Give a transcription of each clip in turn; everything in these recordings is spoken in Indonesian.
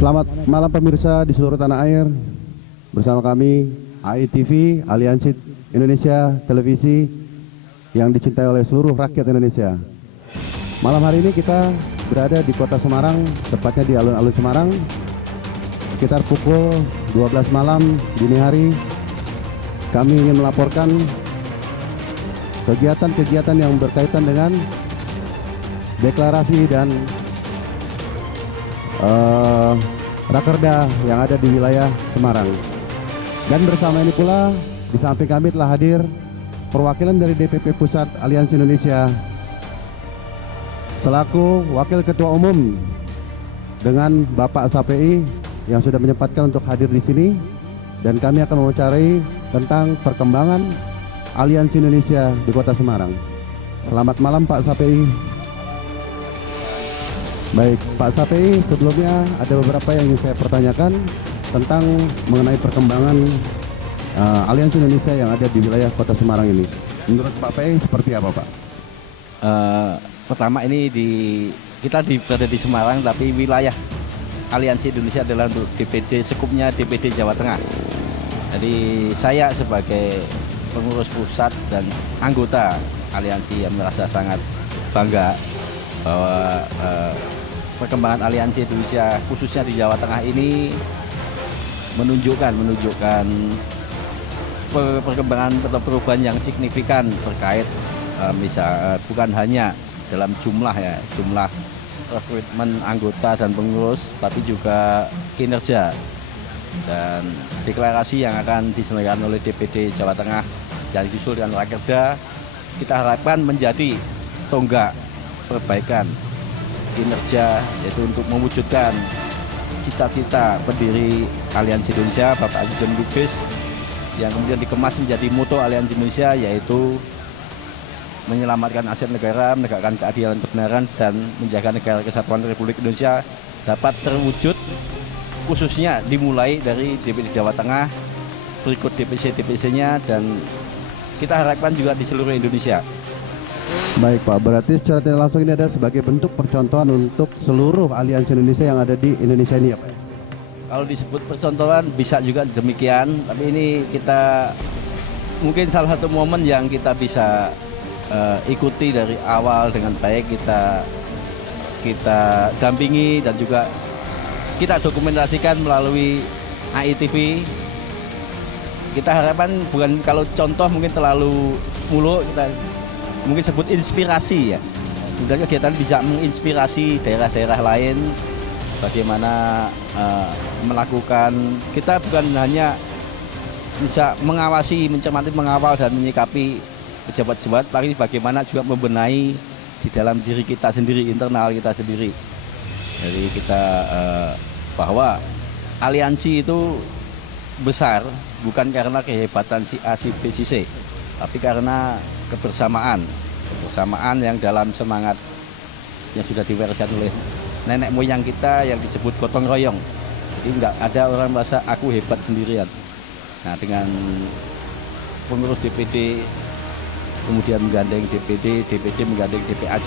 Selamat malam pemirsa di seluruh tanah air. Bersama kami AITV, Aliansi Indonesia Televisi yang dicintai oleh seluruh rakyat Indonesia. Malam hari ini kita berada di kota Semarang, tepatnya di alun-alun Semarang. Sekitar pukul 12 malam dini hari, kami ingin melaporkan kegiatan-kegiatan yang berkaitan dengan deklarasi dan rakerda yang ada di wilayah Semarang. Dan bersama ini pula di samping kami telah hadir perwakilan dari DPP Pusat Aliansi Indonesia selaku Wakil Ketua Umum dengan Bapak Sapei yang sudah menyempatkan untuk hadir di sini, dan kami akan mewawancarai tentang perkembangan Aliansi Indonesia di Kota Semarang. Selamat malam Pak Sapei. Baik, Pak Sapei, sebelumnya ada beberapa yang ingin saya pertanyakan tentang mengenai perkembangan Aliansi Indonesia yang ada di wilayah Kota Semarang ini. Menurut Pak Pei seperti apa, Pak? Pertama ini kita berada di Semarang, tapi wilayah Aliansi Indonesia adalah untuk DPD sekupnya DPD Jawa Tengah. Jadi saya sebagai pengurus pusat dan anggota Aliansi yang merasa sangat bangga bahwa perkembangan Aliansi Indonesia khususnya di Jawa Tengah ini menunjukkan perkembangan atau perubahan yang signifikan terkait bukan hanya dalam jumlah rekrutmen anggota dan pengurus, tapi juga kinerja dan deklarasi yang akan diselenggarakan oleh DPD Jawa Tengah yang disusul dengan rakerda. Kita harapkan menjadi tonggak perbaikan kinerja, yaitu untuk mewujudkan cita-cita pendiri Aliansi Indonesia Bapak Haji John Lubis yang kemudian dikemas menjadi moto Aliansi Indonesia, yaitu menyelamatkan aset negara, menegakkan keadilan kebenaran, dan menjaga negara kesatuan Republik Indonesia dapat terwujud, khususnya dimulai dari DPD Jawa Tengah, berikut DPC-DPC-nya, dan kita harapkan juga di seluruh Indonesia. Baik Pak, berarti secara tidak langsung ini ada sebagai bentuk percontohan untuk seluruh Aliansi Indonesia yang ada di Indonesia ini ya Pak? Kalau disebut percontohan bisa juga demikian, tapi ini kita mungkin salah satu momen yang kita bisa ikuti dari awal dengan baik, kita dampingi dan juga kita dokumentasikan melalui AITV. Kita harapkan bukan, kalau contoh mungkin terlalu muluk, kita mungkin sebut inspirasi ya. Sebenarnya kegiatan bisa menginspirasi daerah-daerah lain bagaimana melakukan. Kita bukan hanya bisa mengawasi, mencermati, mengawal dan menyikapi pejabat-pejabat, tapi bagaimana juga membenahi di dalam diri kita sendiri, internal kita sendiri. Jadi kita bahwa aliansi itu besar bukan karena kehebatan si A, si B, si C, tapi karena kebersamaan yang dalam semangat yang sudah diwariskan oleh nenek moyang kita yang disebut gotong royong. Jadi enggak ada orang merasa aku hebat sendirian. Nah, dengan pengurus DPD kemudian menggandeng DPD menggandeng DPAC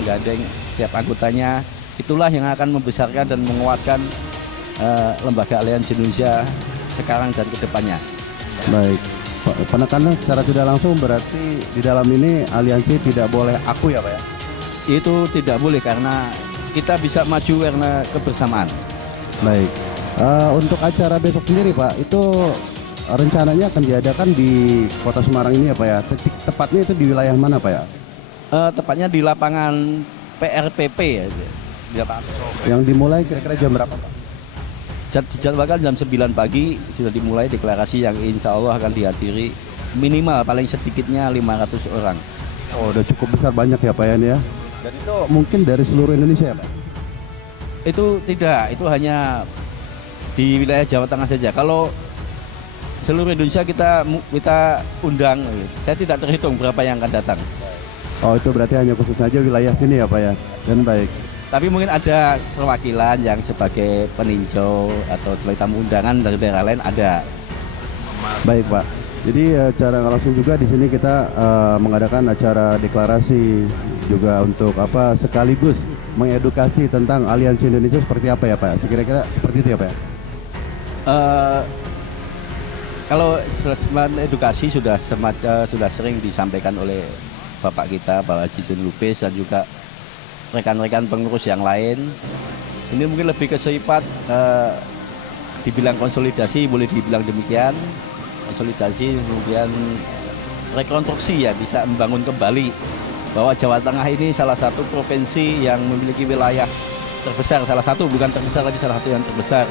menggandeng setiap anggotanya, itulah yang akan membesarkan dan menguatkan lembaga Aliansi Indonesia sekarang dan kedepannya. Baik, penekanan secara tidak langsung berarti di dalam ini aliansi tidak boleh aku ya Pak ya? Itu tidak boleh karena kita bisa maju karena kebersamaan. Baik, untuk acara besok sendiri Pak, itu rencananya akan diadakan di Kota Semarang ini ya Pak ya? Tepatnya itu di wilayah mana Pak ya? Tepatnya di lapangan PRPP ya. Di lapangan. Yang dimulai kira-kira jam berapa Pak? Dijadwalkan jam 9 pagi sudah dimulai deklarasi yang insya Allah akan dihadiri minimal paling sedikitnya 500 orang. Oh, udah cukup besar, banyak ya Pak ya ini ya? Dan itu mungkin dari seluruh Indonesia ya Pak? Itu tidak, itu hanya di wilayah Jawa Tengah saja. Kalau seluruh Indonesia kita undang, saya tidak terhitung berapa yang akan datang. Oh, itu berarti hanya khusus saja wilayah sini ya Pak ya? Dan baik. Tapi mungkin ada perwakilan yang sebagai peninjau atau sebagai tamu undangan dari daerah lain ada. Baik Pak. Jadi secara langsung juga di sini kita mengadakan acara deklarasi juga untuk sekaligus mengedukasi tentang Aliansi Indonesia seperti apa ya Pak? Kira-kira seperti itu ya Pak? Eh, Kalau semacam edukasi sudah sering disampaikan oleh Bapak kita, Pak Haji Lubis, dan juga rekan-rekan pengurus yang lain. Ini mungkin lebih ke sifat dibilang konsolidasi, boleh dibilang demikian. Konsolidasi, kemudian rekonstruksi ya, bisa membangun kembali bahwa Jawa Tengah ini salah satu provinsi yang memiliki wilayah terbesar, salah satu, bukan terbesar lagi, salah satu yang terbesar.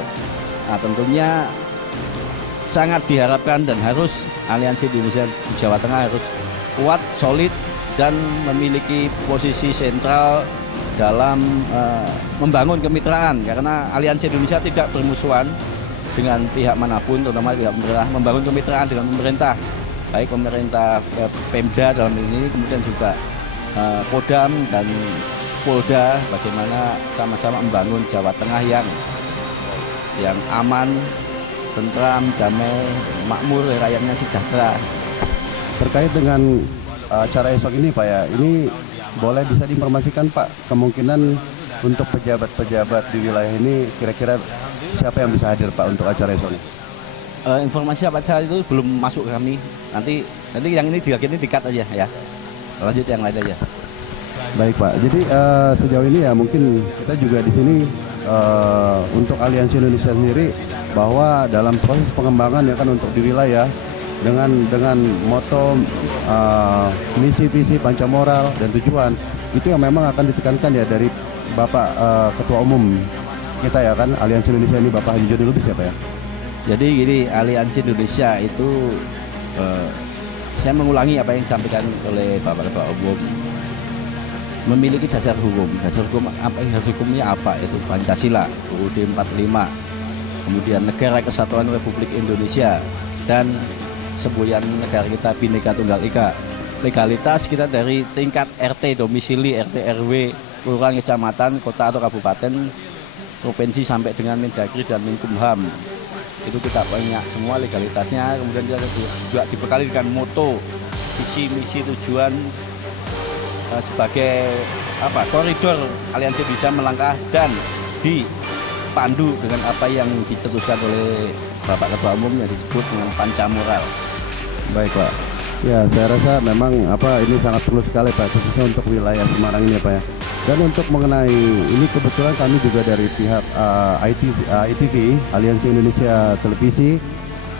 Nah, tentunya sangat diharapkan dan harus Aliansi Indonesia di Jawa Tengah harus kuat, solid, dan memiliki posisi sentral dalam membangun kemitraan, karena Aliansi Indonesia tidak bermusuhan dengan pihak manapun, terutama pihak pemerintah, membangun kemitraan dengan pemerintah, baik pemerintah Pemda dalam ini, kemudian juga Kodam dan Polda, bagaimana sama-sama membangun Jawa Tengah yang aman, tentram, damai, makmur, rakyatnya sejahtera. Terkait dengan acara esok ini Pak ya, ini boleh bisa diinformasikan Pak, kemungkinan untuk pejabat-pejabat di wilayah ini kira-kira siapa yang bisa hadir Pak untuk acara esok ini? Informasi apa saja itu belum masuk ke kami. Nanti yang ini di-cut aja ya. Lanjut yang lain aja. Baik Pak, jadi sejauh ini ya mungkin kita juga di sini untuk Aliansi Indonesia sendiri bahwa dalam proses pengembangan ya kan untuk di wilayah dengan moto misi visi panca moral dan tujuan itu yang memang akan ditekankan ya dari Bapak Ketua Umum kita ya kan Aliansi Indonesia ini Bapak Haji Joni Lubis ya Pak ya. Jadi gini, Aliansi Indonesia itu saya mengulangi apa yang disampaikan oleh Bapak Ketua Umum, memiliki dasar hukum. Dasar hukum apa? Dasar hukumnya apa? Itu Pancasila, UUD 45. Kemudian Negara Kesatuan Republik Indonesia dan semboyan negara kita Bhinneka Tunggal Ika. Legalitas kita dari tingkat RT, domisili, RT, RW, kelurahan, kecamatan, kota atau kabupaten, provinsi sampai dengan Mendagri dan Menkumham. Itu kita banyak semua legalitasnya. Kemudian kita juga dibekali dengan moto, visi, misi, tujuan sebagai koridor Aliansi Indonesia melangkah dan dipandu dengan apa yang dicetuskan oleh Bapak Ketua Umum yang disebut dengan panca moral. Baik Pak. Ya, saya rasa memang ini sangat perlu sekali Pak, khususnya untuk wilayah Semarang ini ya Pak ya. Dan untuk mengenai ini kebetulan kami juga dari pihak ITV, Aliansi Indonesia Televisi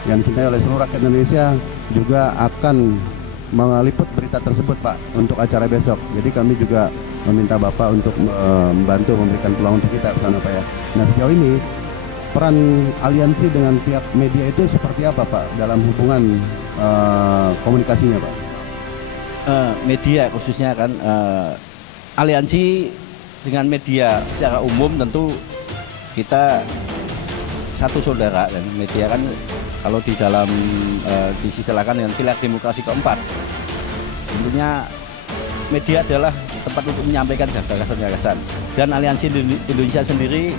yang dicintai oleh seluruh rakyat Indonesia juga akan meliput berita tersebut Pak untuk acara besok. Jadi kami juga meminta Bapak untuk membantu memberikan peluang untuk kita ke sana Pak ya. Nah, sejauh ini peran aliansi dengan pihak media itu seperti apa Pak dalam hubungan komunikasinya Pak? Media khususnya kan aliansi dengan media secara umum tentu kita satu saudara, dan media kan kalau di dalam disistilahkan dengan pilar demokrasi keempat, tentunya media adalah tempat untuk menyampaikan gagasan-gagasan, dan Aliansi Indonesia sendiri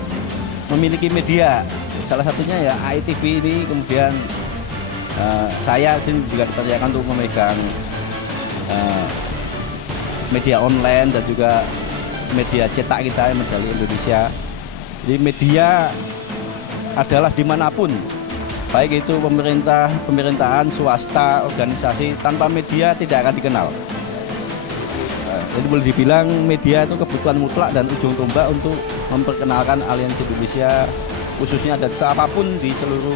memiliki media, salah satunya ya ITV ini, kemudian saya juga dipercayakan untuk memegang media online dan juga media cetak kita, Medali Indonesia. Jadi media adalah dimanapun, baik itu pemerintahan, swasta, organisasi, tanpa media tidak akan dikenal. Jadi boleh dibilang media itu kebutuhan mutlak dan ujung tombak untuk memperkenalkan Aliansi Indonesia, khususnya dan siapapun di seluruh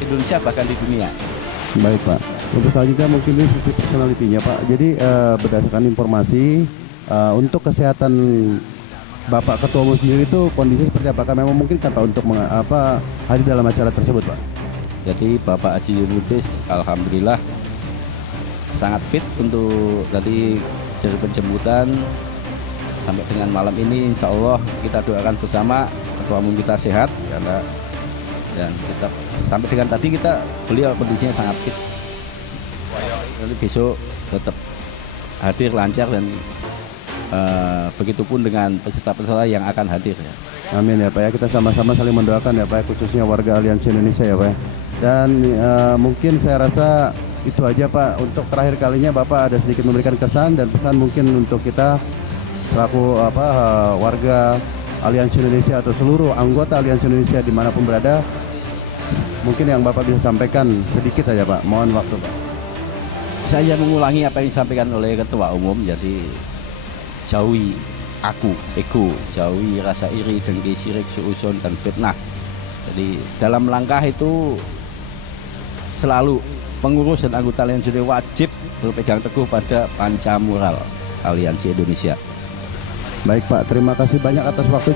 Indonesia bahkan di dunia. Baik Pak, untuk selanjutnya mungkin ini sisi personalitinya Pak. Jadi berdasarkan informasi untuk kesehatan Bapak Ketua Umum sendiri itu kondisi seperti apakah memang mungkin Pak untuk hadir dalam acara tersebut Pak? Jadi Bapak Haji Lubis alhamdulillah sangat fit untuk tadi dari penjemputan sampai dengan malam ini. Insya Allah kita doakan bersama Ketua Umum kita sehat, karena dan kita sampai dengan tadi beliau kondisinya sangat fit. Nanti besok tetap hadir lancar, dan begitupun dengan peserta-peserta yang akan hadir ya. Amin ya Pak ya, kita sama-sama saling mendoakan ya Pak ya, khususnya warga Aliansi Indonesia ya Pak ya. Dan mungkin saya rasa itu aja Pak, untuk terakhir kalinya Bapak ada sedikit memberikan kesan dan pesan mungkin untuk kita selaku warga Aliansi Indonesia atau seluruh anggota Aliansi Indonesia dimanapun berada, mungkin yang Bapak bisa sampaikan sedikit saja Pak, mohon waktu Pak. Saya mengulangi apa yang disampaikan oleh Ketua Umum, jadi jauhi ego, jauhi rasa iri, dengki, syirik, suudzon, dan fitnah. Jadi dalam langkah itu selalu pengurus dan anggota Aliansi wajib berpegang teguh pada panca moral Aliansi Indonesia. Baik Pak, terima kasih banyak atas waktu.